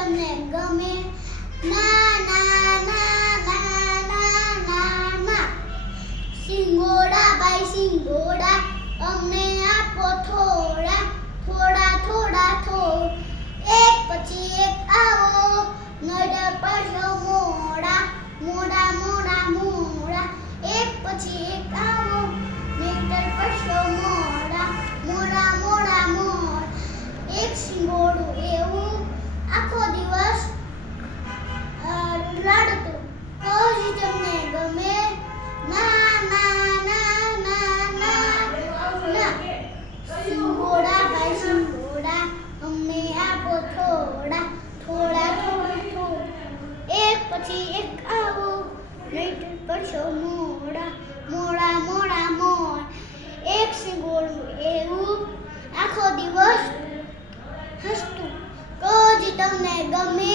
તમને ગમે ના ના ના ના ના ના ના સિંગોડા ભાઈ સિંગોડા અમને આપો થોડા થોડા થોડા થોડ એક પછી એક આવો નડર પડશો મોડા મોડા મોડા મોડા એક પછી એક આવો નડર પડશો મોડા મોડા મોડા મોડ એક સિંગોડું એવું આખો દિવસ રડતું કોઈ તમને ગમે ના ના ના ના ના ના સિંગોડા ભાઈ સિંગોડા અમને આપો થોડા થોડા થોડા થોડ એક પછી એક આવો નહીતર પડશો મોડા મોડા મોડા મોડ એક સિંગોડું એવું આખો દિવસ હસતું રોજ તમને ગમે